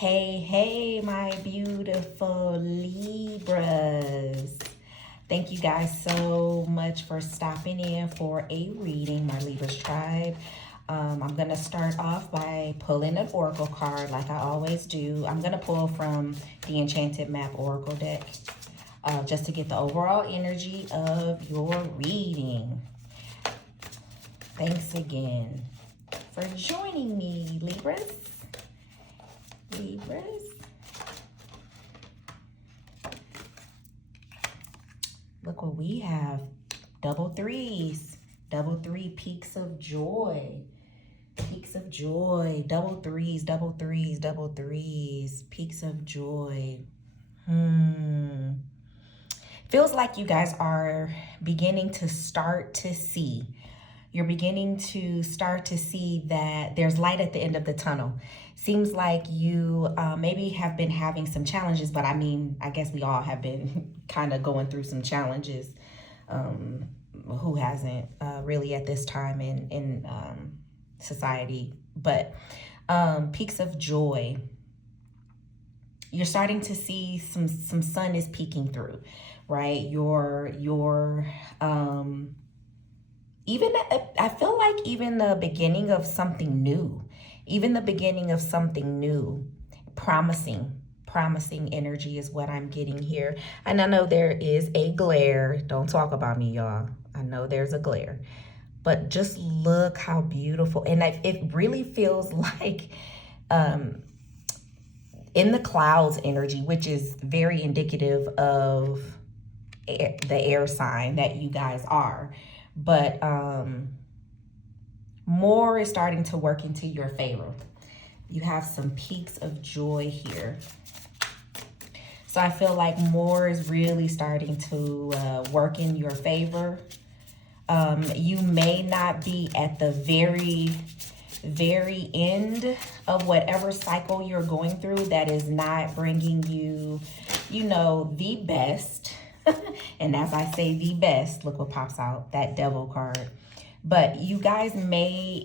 Hey, my beautiful Libras. Thank you guys so much for stopping in for a reading, my Libras tribe. I'm going to start off by pulling an oracle card like I always do. I'm going to pull from the Enchanted Map Oracle deck just to get the overall energy of your reading. Thanks again for joining me, Libras. Look what we have. Double threes. Double three peaks of joy. Peaks of joy. Double threes, double threes, double threes. Peaks of joy. Feels like you guys are beginning to start to see. You're beginning to start to see that there's light at the end of the tunnel. Seems like you maybe have been having some challenges, but I mean, I guess we all have been kind of going through some challenges. Who hasn't really at this time in society? But peaks of joy. You're starting to see some sun is peeking through, right? Even I feel like even the beginning of something new, promising energy is what I'm getting here. And I know there is a glare. Don't talk about me, y'all. I know there's a glare, but just look how beautiful. And it really feels like in the clouds energy, which is very indicative of the air sign that you guys are. But more is starting to work into your favor. You have some peaks of joy here. So I feel like more is really starting to work in your favor. You may not be at the very end of whatever cycle you're going through that is not bringing you, the best. And as I say the best, look what pops out, that devil card. But you guys may,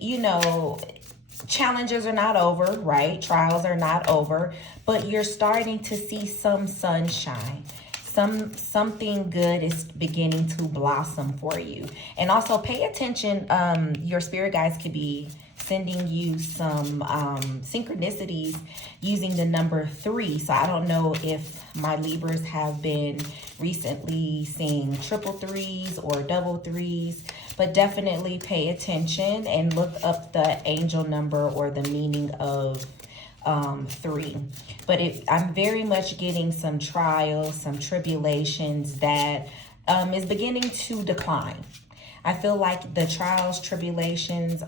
challenges are not over, right? Trials are not over, but you're starting to see some sunshine. Something good is beginning to blossom for you. And also pay attention, your spirit guides could be sending you some synchronicities using the number 3. So I don't know if my Libras have been recently seeing triple threes or double threes, but definitely pay attention and look up the angel number or the meaning of 3. But I'm very much getting some trials, some tribulations that is beginning to decline. I feel like the trials, tribulations,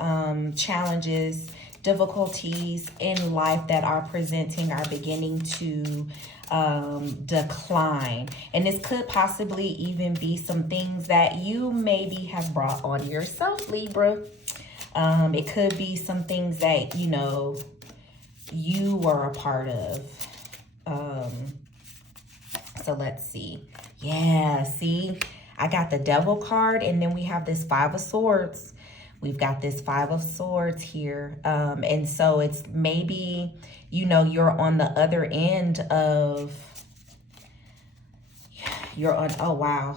challenges, difficulties in life that are presenting are beginning to decline. And this could possibly even be some things that you maybe have brought on yourself, Libra. It could be some things that, you were a part of. So let's see. Yeah, see? I got the devil card, and then we have this 5 of swords. We've got this 5 of swords here. And so it's maybe, you're on the other end of, oh, wow.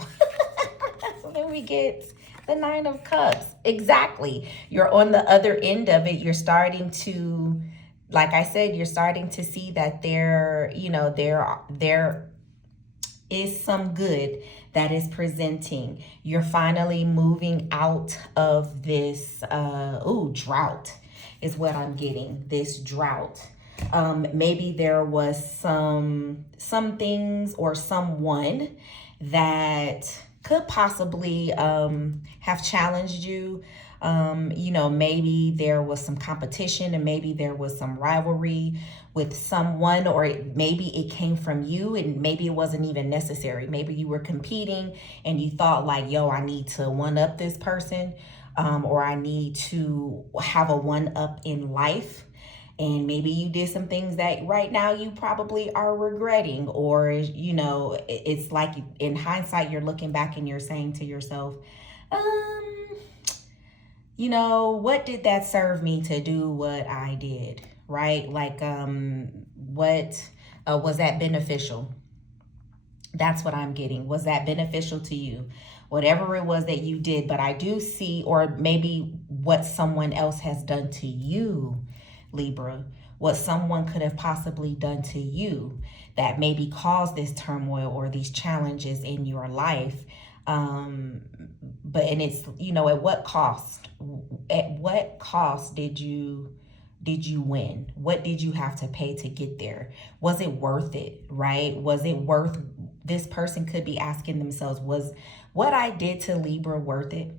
Then we get the 9 of cups. Exactly. You're on the other end of it. You're starting to, like I said, you're starting to see that there is some good that is presenting. You're finally moving out of this drought is what I'm getting. This drought. Maybe there was some things or someone that could possibly have challenged you. Maybe there was some competition and maybe there was some rivalry with someone, or maybe it came from you and maybe it wasn't even necessary. Maybe you were competing and you thought like, yo, I need to one up this person, or I need to have a one up in life. And maybe you did some things that right now you probably are regretting, or, it's like in hindsight, you're looking back and you're saying to yourself, what did that serve me to do what I did, right? Like, was that beneficial? That's what I'm getting. Was that beneficial to you? Whatever it was that you did, but I do see, or maybe what someone else has done to you, Libra, what someone could have possibly done to you that maybe caused this turmoil or these challenges in your life. But, and it's, you know, at what cost? At what cost did you win? What did you have to pay to get there? Was it worth it, right? Was it worth, this person could be asking themselves, was what I did to Libra worth it?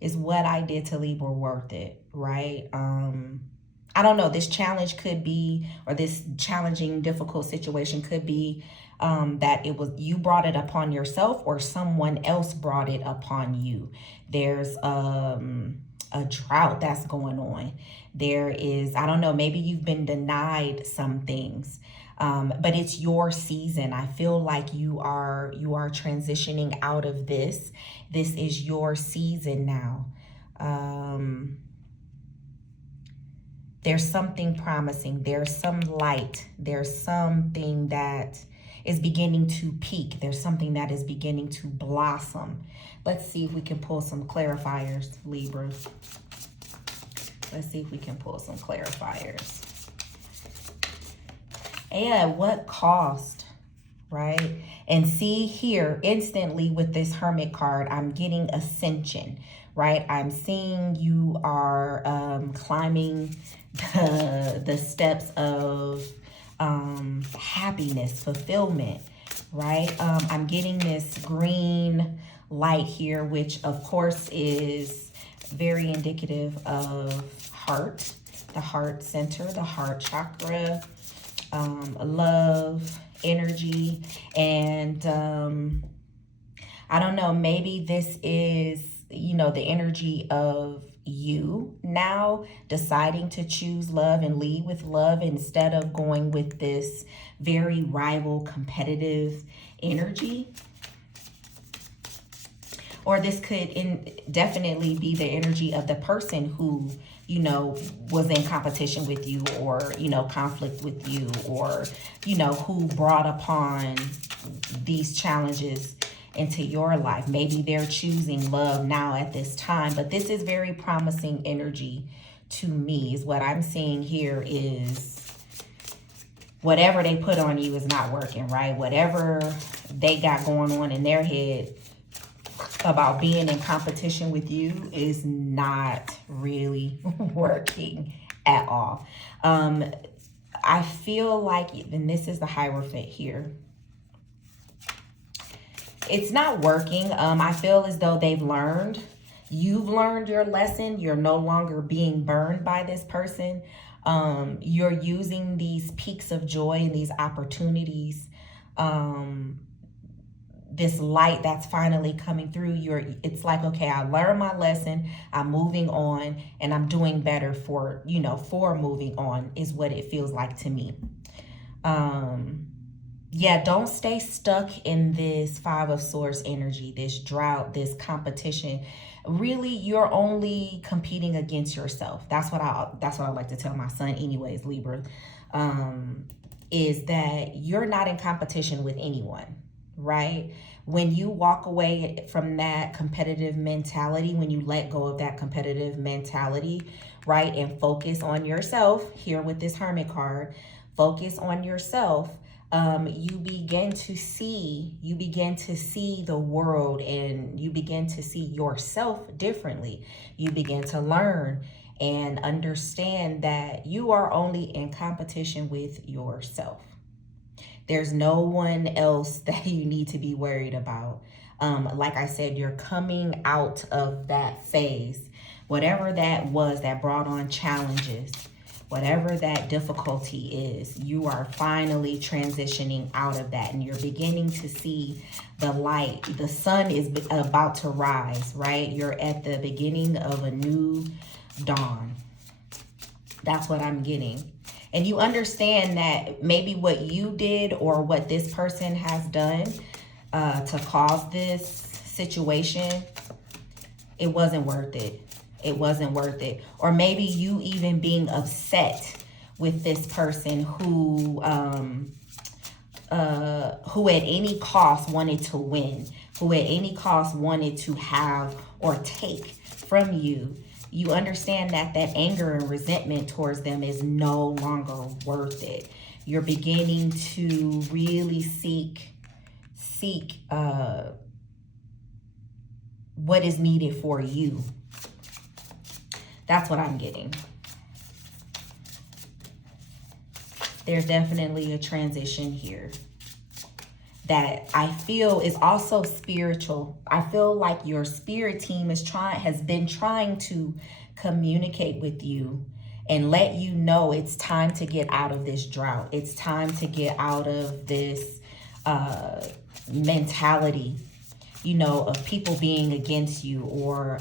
Is what I did to Libra worth it, right? I don't know, this challenge could be, or this challenging, difficult situation could be that it was, you brought it upon yourself or someone else brought it upon you. There's a drought that's going on. There is, I don't know, maybe you've been denied some things, but it's your season. I feel like you are transitioning out of this. This is your season now. There's something promising. There's some light. There's something that is beginning to peak. There's something that is beginning to blossom. Let's see if we can pull some clarifiers, Libra. Let's see if we can pull some clarifiers. And at what cost, right? And see here, instantly with this Hermit card, I'm getting ascension, right? I'm seeing you are climbing the steps of happiness, fulfillment, right? I'm getting this green light here, which of course is very indicative of heart, the heart center, the heart chakra, love, energy, and I don't know, maybe this is, you know, the energy of you now deciding to choose love and lead with love instead of going with this very rival, competitive energy. Or this could definitely be the energy of the person who, you know, was in competition with you, or, you know, conflict with you, or, you know, who brought upon these challenges into your life. Maybe they're choosing love now at this time, but this is very promising energy to me. Is what I'm seeing here is whatever they put on you is not working, right? Whatever they got going on in their head about being in competition with you is not really working at all. I feel like, and this is the Hierophant here, it's not working. I feel as though they've learned. You've learned your lesson. You're no longer being burned by this person. You're using these peaks of joy and these opportunities, this light that's finally coming through. It's like, okay, I learned my lesson. I'm moving on, and I'm doing better for, you know, for moving on is what it feels like to me. Yeah, don't stay stuck in this Five of Swords energy, this drought, this competition. Really, you're only competing against yourself. That's what I like to tell my son anyways, Libra, is that you're not in competition with anyone, right? When you walk away from that competitive mentality, when you let go of that competitive mentality, right, and focus on yourself, here with this Hermit card, focus on yourself, you begin to see the world, and you begin to see yourself differently. You begin to learn and understand that you are only in competition with yourself. There's no one else that you need to be worried about. Like I said, you're coming out of that phase, whatever that was that brought on challenges. Whatever that difficulty is, you are finally transitioning out of that, and you're beginning to see the light. The sun is about to rise, right? You're at the beginning of a new dawn. That's what I'm getting. And you understand that maybe what you did or what this person has done to cause this situation, it wasn't worth it. It wasn't worth it. Or maybe you even being upset with this person who at any cost wanted to win, who at any cost wanted to have or take from you. You understand that that anger and resentment towards them is no longer worth it. You're beginning to really seek what is needed for you. That's what I'm getting. There's definitely a transition here that I feel is also spiritual. I feel like your spirit team has been trying to communicate with you and let you know it's time to get out of this drought. It's time to get out of this mentality, you know, of people being against you, or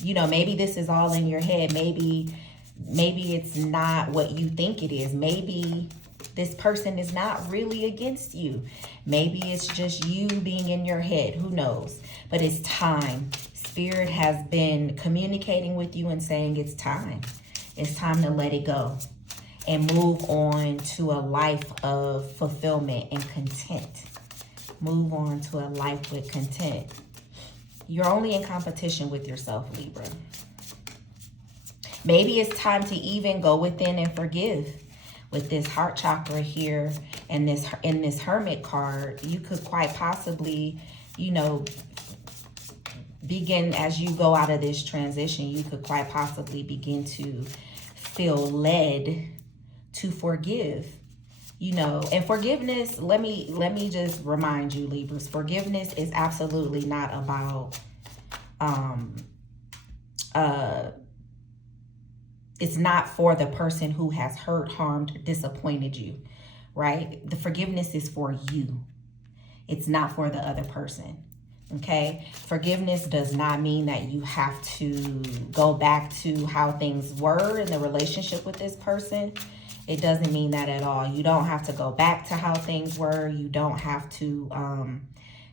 you know, maybe this is all in your head. Maybe it's not what you think it is. Maybe this person is not really against you. Maybe it's just you being in your head. Who knows? But it's time. Spirit has been communicating with you and saying it's time. It's time to let it go and move on to a life of fulfillment and content. Move on to a life with content. You're only in competition with yourself, Libra. Maybe it's time to even go within and forgive. With this heart chakra here and this Hermit card, you could quite possibly, you know, begin, as you go out of this transition, you could quite possibly begin to feel led to forgive. You know, and forgiveness, let me just remind you, Libras, forgiveness is absolutely not about it's not for the person who has hurt, harmed, disappointed you, right? The forgiveness is for you. It's not for the other person, okay? Forgiveness does not mean that you have to go back to how things were in the relationship with this person. It doesn't mean that at all. You don't have to go back to how things were. You don't have to,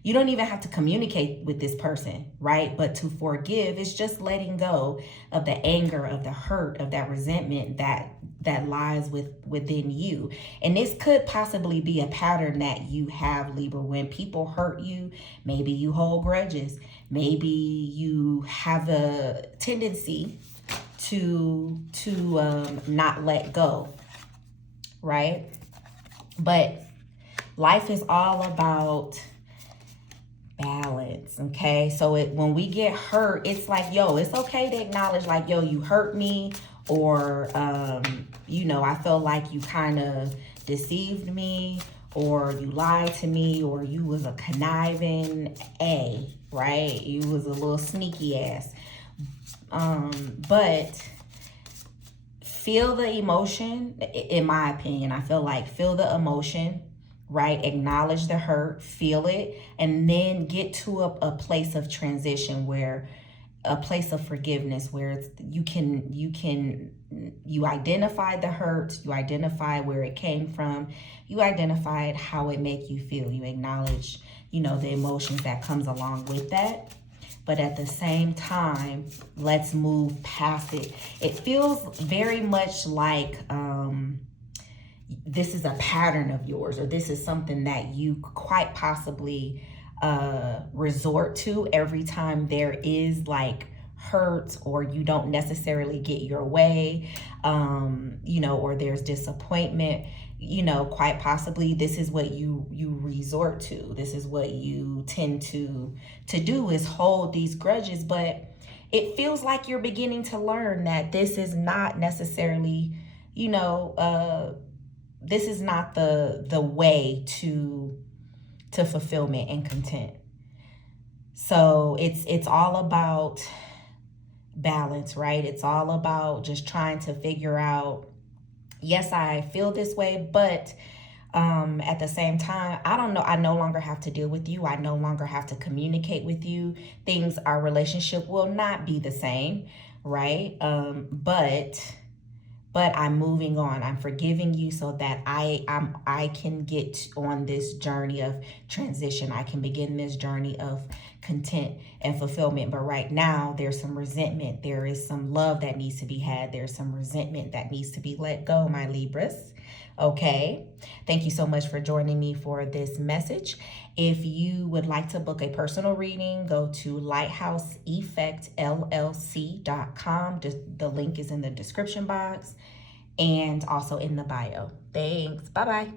you don't even have to communicate with this person, right? But to forgive is just letting go of the anger, of the hurt, of that resentment that lies within you. And this could possibly be a pattern that you have, Libra. When people hurt you, maybe you hold grudges. Maybe you have a tendency to not let go, right? But life is all about balance, okay? So when we get hurt, it's like, yo, it's okay to acknowledge, like, yo, you hurt me, or you know, I feel like you kind of deceived me, or you lied to me, or you was a conniving right? You was a little sneaky ass. But feel the emotion. In my opinion, I feel like feel the emotion, right? Acknowledge the hurt, feel it, and then get to a place of transition, where a place of forgiveness, where it's, you identify the hurt, you identify where it came from, you identify how it make you feel, you acknowledge, you know, the emotions that comes along with that. But at the same time, let's move past it. It feels very much like this is a pattern of yours, or this is something that you quite possibly resort to every time there is like hurt, or you don't necessarily get your way, you know, or there's disappointment. You know, quite possibly this is what you resort to. This is what you tend to do, is hold these grudges. But it feels like you're beginning to learn that this is not necessarily, you know, this is not the way to fulfillment and content. So it's all about balance, right? It's all about just trying to figure out, yes, I feel this way, but at the same time, I don't know, I no longer have to deal with you. I no longer have to communicate with you. Our relationship will not be the same, right? But but I'm moving on. I'm forgiving you so that I can get on this journey of transition. I can begin this journey of content and fulfillment. But right now, there's some resentment. There is some love that needs to be had. There's some resentment that needs to be let go, my Libras. Okay. Thank you so much for joining me for this message. If you would like to book a personal reading, go to lighthouseeffectllc.com. The link is in the description box and also in the bio. Thanks. Bye-bye.